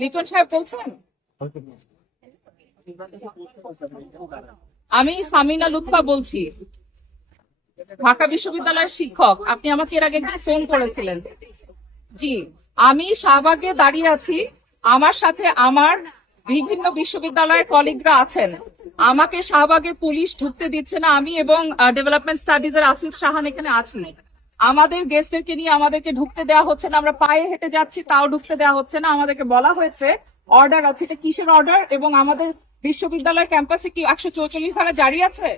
লিটন সাহেব বলছেন? আমি সামিনা লুৎফা বলছি, ঢাকা বিশ্ববিদ্যালয়ের শিক্ষক। আপনি আমাকে এর আগে ফোন করেছিলেন। জি, আমি শাহবাগে দাঁড়িয়ে আছি, আমার সাথে আমার বিভিন্ন বিশ্ববিদ্যালয়ের কলিগরা আছেন। আমাকে শাহবাগে পুলিশ ঢুকতে দিচ্ছে না। আমি এবং ডেভেলপমেন্ট স্টাডিজ এর আসিফ সাহান এখানে আছি। আমাদের গেস্টদেরকে নিয়ে আমাদেরকে ঢুকতে দেওয়া হচ্ছে না। আমরা পায়ে হেঁটে যাচ্ছি, তাও ঢুকতে দেওয়া হচ্ছে না। আমাদেরকে বলা হয়েছে অর্ডার আছে। এটা কিসের অর্ডার? এবং আমাদের বিশ্ববিদ্যালয় ক্যাম্পাসে কি 144 ধারা জারি আছে?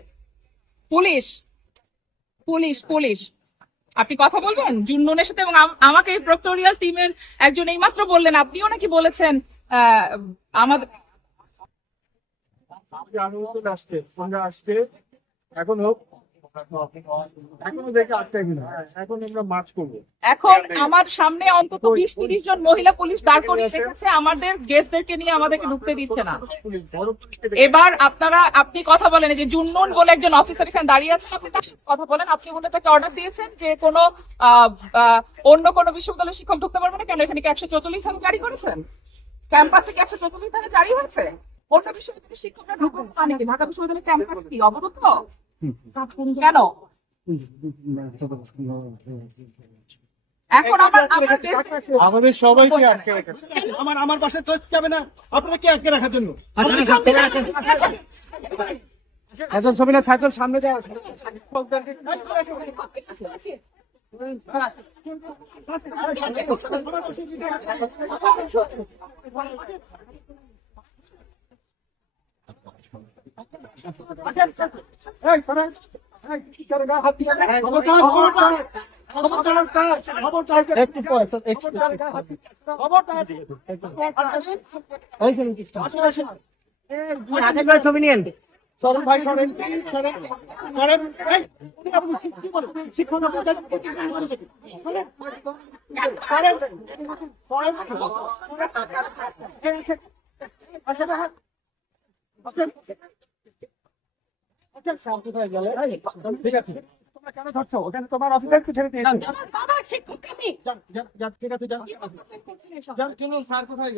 পুলিশ পুলিশ পুলিশ আপনি কথা বলবেন জুন্ননের সাথে? এবং আমাকে প্রক্টোরিয়াল টিমের একজন এইমাত্র বললেন, আপনিও নাকি বলেছেন আমাদের আসতে এখন হোক, এখনো দেখে আটকে কিনা, এখন আমরা মার্চ করবো। এখন আমার সামনে অন্তত 20-30 জন মহিলা পুলিশ দাঁড় করিয়ে রেখেছে, আমাদের গেস্টদেরকে নিয়ে আমাদেরকে ঢুকতে দিচ্ছে না। এবার আপনি কথা বলেন, যে জুন্নুন বলে একজন অফিসার এখানে দাঁড়িয়ে আছে, আপনি তার সাথে কথা বলেন। আপনি বলে তাকে অর্ডার দিয়েছেন যে কোনো অন্য কোনো বিশ্ববিদ্যালয়ের শিক্ষক ঢুকতে পারবে না কেন? এখানে কি 144 ধারা জারি করেছেন? ক্যাম্পাসে কি 144 ধারা জারি হয়েছে? অন্য বিশ্ববিদ্যালয়ের শিক্ষকরা ঢুকবে না মানে কি? ঢাকা বিশ্ববিদ্যালয়ের ক্যাম্পাস কি অবরুদ্ধ কেন? এখন আমাদের সবাইকে আটকে রেখেছে। আমার পাশে তো যাবে না, আপনারা কি আটকে রাখার জন্য? একজন সবিনা ছাত্র সামনে যাও। ছবি নিয়েন। চরণ ভাই সরেন, শিক্ষক ঠিক আছে, তোমরা কেন ধরছো? ওখানে তোমার অফিসারকে ছেড়ে দিয়েছে। ঠিক আছে, যান, স্যার কোথায় গেল?